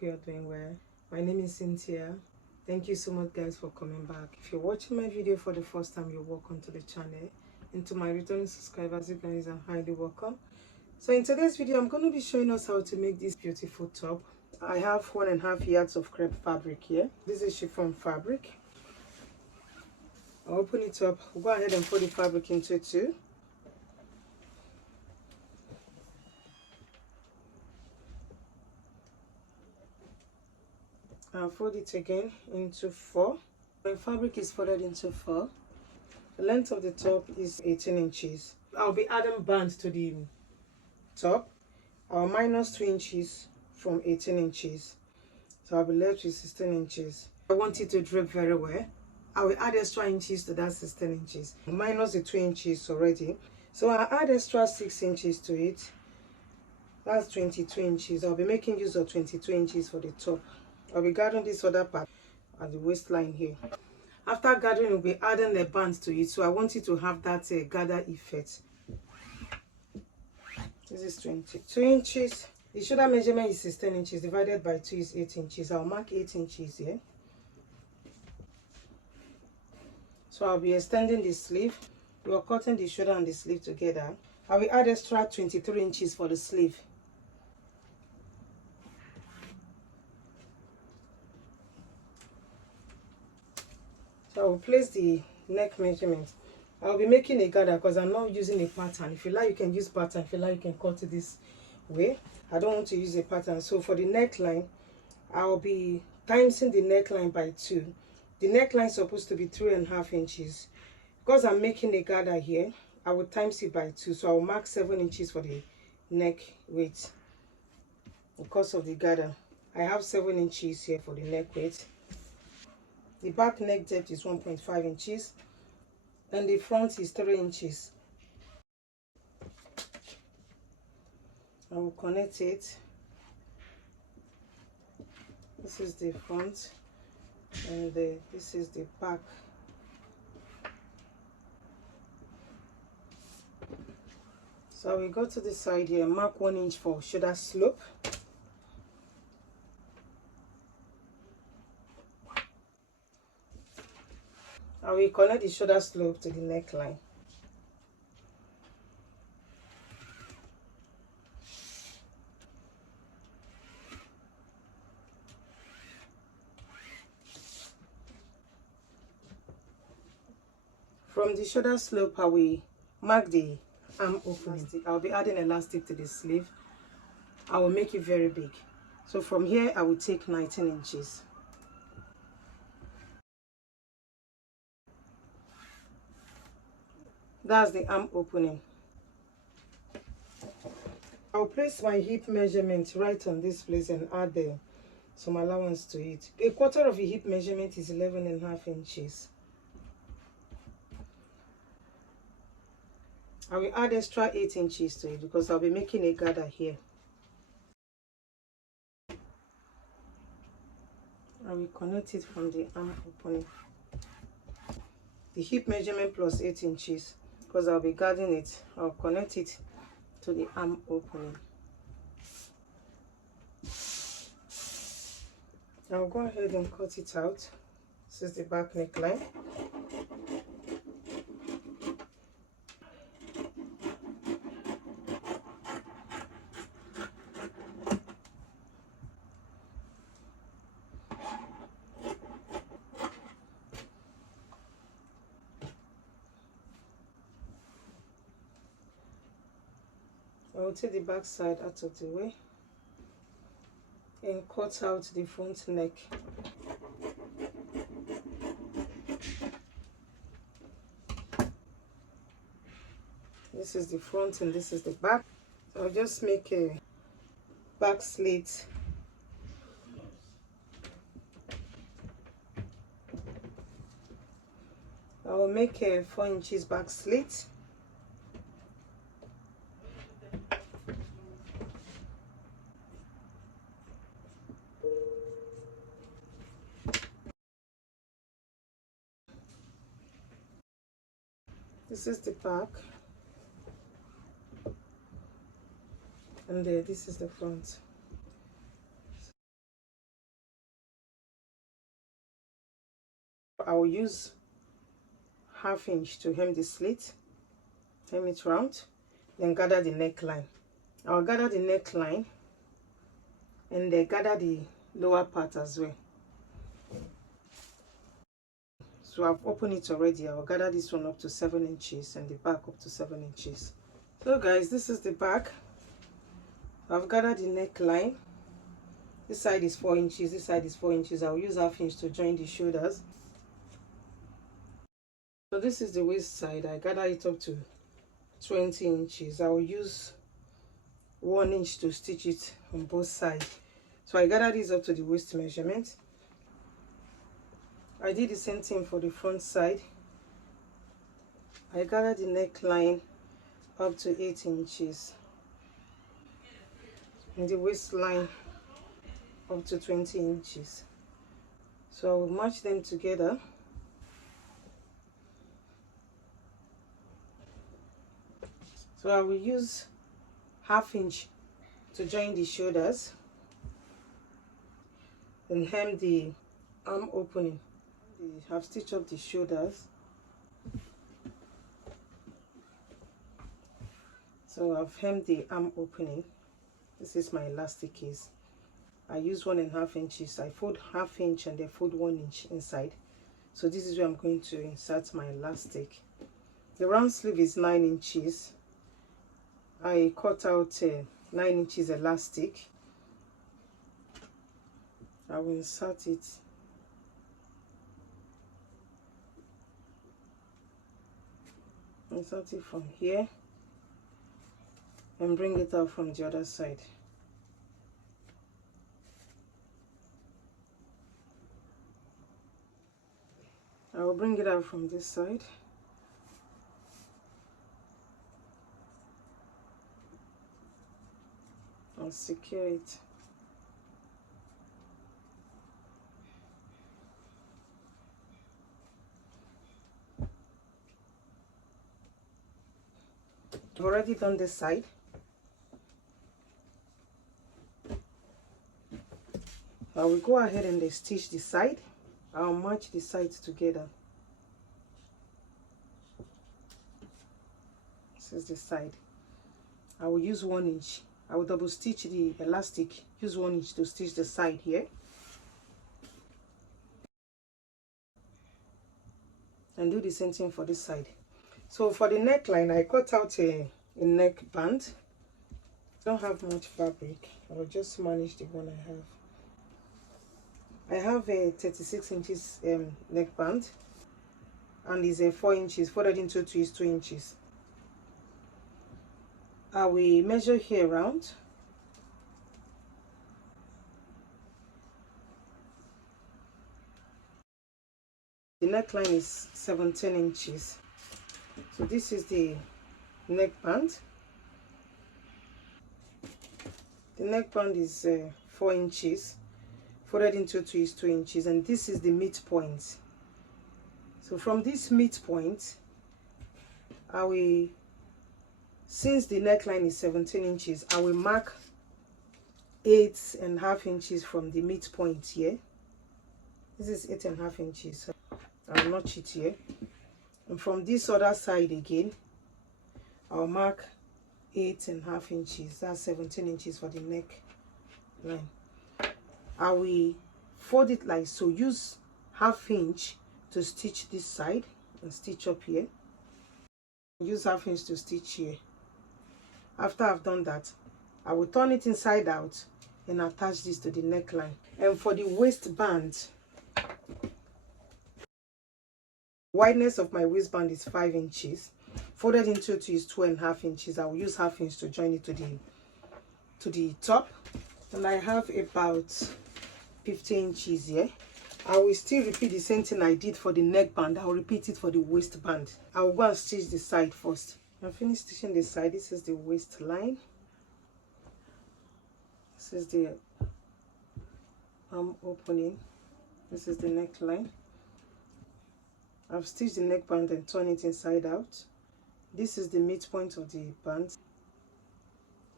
hope you're doing well. My name is Cynthia. Thank you so much guys for coming back. If you're watching my video for the first time, you're welcome to the channel. And to my returning subscribers, you guys are highly welcome. So in today's video, I'm going to be showing us how to make this beautiful top. I have 1.5 yards of crepe fabric here. This is chiffon fabric. I'll open it up. We'll go ahead and put the fabric into two. I'll fold it again into 4. My fabric is folded into 4. The length of the top is 18 inches. I'll be adding bands to the top. I'll minus 2 inches from 18 inches. So I'll be left with 16 inches. I want it to drape very well. I will add extra inches to that 16 inches. Minus the 2 inches already. So I'll add extra 6 inches to it. That's 22 inches. I'll be making use of 22 inches for the top. I'll be gathering this other part at the waistline here. After gathering, we'll be adding the bands to it. So I want it to have that gather effect. This is 22 inches. The shoulder measurement is 16 inches. Divided by 2 is 8 inches. I'll mark 8 inches here. So I'll be extending the sleeve. We're cutting the shoulder and the sleeve together. I will add extra 23 inches for the sleeve. So I will place the neck measurement. I'll be making a gather because I'm not using a pattern. If you like, you can use pattern. If you like, you can cut it this way. I don't want to use a pattern. So for the neckline, I'll be timesing the neckline by 2. The neckline is supposed to be 3.5 inches. Because I'm making a gather here, I will times it by 2. So I will mark 7 inches for the neck weight. Because of the gather, I have 7 inches here for the neck weight. The back neck depth is 1.5 inches and the front is 3 inches. I will connect it. This is the front and this is the back. So we go to the side here, mark 1 inch for shoulder slope. I will connect the shoulder slope to the neckline. From the shoulder slope, I will mark the arm opening. I'll be adding elastic to the sleeve. I will make it very big. So from here, I will take 19 inches. That's the arm opening. I'll place my hip measurement right on this place and add some allowance to it. A quarter of the hip measurement is 11.5 inches. I will add extra 8 inches to it because I'll be making a gather here. I will connect it from the arm opening. The hip measurement plus 8 inches. Because I'll be gathering it, I'll connect it to the arm opening. I'll go ahead and cut it out. This is the back neckline. I will take the back side out of the way and cut out the front neck. This is the front and this is the back. So I'll just make a back slit. I will make a 4 inches back slit. This is the back and this is the front. I will use 1/2 inch to hem the slit, hem it round, then gather the neckline. I'll gather the neckline and then gather the lower part as well. So I've opened it already. I'll gather this one up to 7 inches and the back up to 7 inches. So guys, this is the back. I've gathered the neckline. This side is 4 inches, this side is 4 inches. I'll use 1/2 inch to join the shoulders. So this is the waist side. I gather it up to 20 inches. I will use 1 inch to stitch it on both sides. So I gather this up to the waist measurement. I did the same thing for the front side. I gather the neckline up to 8 inches and the waistline up to 20 inches. So I will match them together. So I will use 1/2 inch to join the shoulders and hem the arm opening. I've stitched up the shoulders. So I've hemmed the arm opening. This is my elastic case. I use 1.5 inches. I fold 1/2 inch and then fold 1 inch inside. So this is where I'm going to insert my elastic. The round sleeve is 9 inches. I cut out 9 inches elastic. I will insert it from here and bring it out from the other side. I will bring it out from this side. I'll secure it. I've already done this side. I will go ahead and stitch the side. I'll match the sides together. This is the side. I will use 1 inch. I will double stitch the elastic, use 1 inch to stitch the side here. And do the same thing for this side. So for the neckline, I cut out a neck band. Don't have much fabric. I'll just manage the one I have. I have a 36 inches neck band, and is a 4 inches folded into 2 is 2 inches. I will measure here round. The neckline is 17 inches. So this is the neck band. The neck band is 4 inches folded into 2 is 2 inches, and this is the midpoint. So from this midpoint, I will, since the neckline is 17 inches, I will mark 8.5 inches from the midpoint here. This is 8.5 inches. So I'll notch it here. And from this other side again, I'll mark 8.5 inches. That's 17 inches for the neck line. I will fold it like so. Use 1/2 inch to stitch this side and stitch up here. Use 1/2 inch to stitch here. After I've done that, I will turn it inside out and attach this to the neckline. And for the waistband, wideness of my waistband is 5 inches. Folded into 2 is 2.5 inches. I will use 1/2 inch to join it to the top. And I have about 15 inches here. I will still repeat the same thing I did for the neckband. I will repeat it for the waistband. I will go and stitch the side first. I finished stitching the side. This is the waistline. This is the arm opening. This is the neckline. I've stitched the neckband and turned it inside out. This is the midpoint of the band.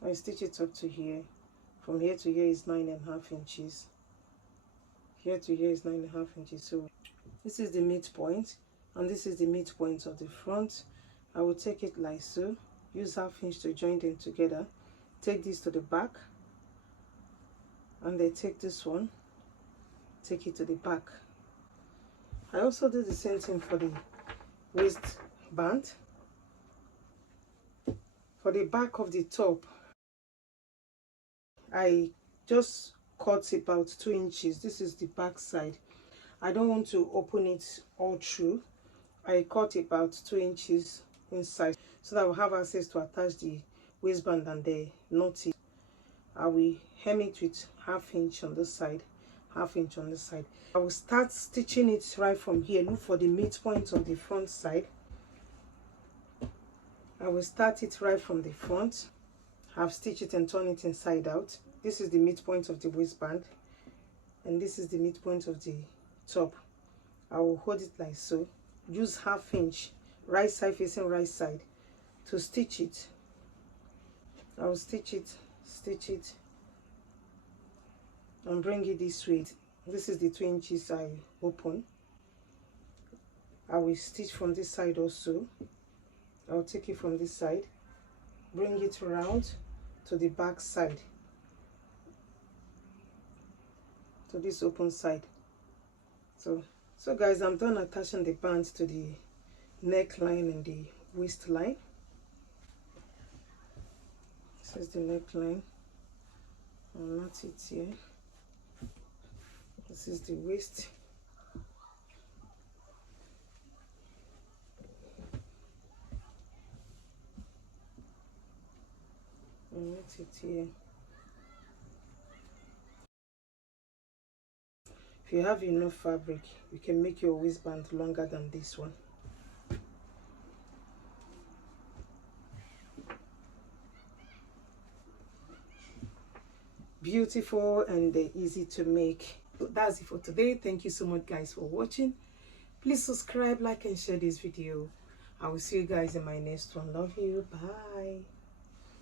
I stitch it up to here. From here to here is 9.5 inches. Here to here is 9.5 inches. So This is the midpoint, and this is the midpoint of the front. I will take it like so, use half inch to join them together, take this to the back, and then take this one, take it to the back. I also do the same thing for the waistband. For the back of the top, I just cut about 2 inches. This is the back side. I don't want to open it all through. I cut about 2 inches inside so that I will have access to attach the waistband and the knot. I will hem it with half inch on this side, half inch on this side. I will start stitching it right from here. Look for the midpoint on the front side. I will start it right from the front, half stitch it and turn it inside out. This is the midpoint of the waistband, and this is the midpoint of the top. I will hold it like so, use half inch, right side facing right side, to stitch it. I will stitch it, and bring it this way. This is the 2 inches I open. I will stitch from this side also. I'll take it from this side, bring it around to the back side, to this open side. So guys, I'm done attaching the band to the neckline and the waistline. This is the neckline. I'll knot it here. This is the waist. I'll knot it here. If you have enough fabric, you can make your waistband longer than this one. Beautiful and easy to make. So that's it for today. Thank you so much guys for watching. Please subscribe, like and share this video. I will see you guys in my next one. Love you. Bye.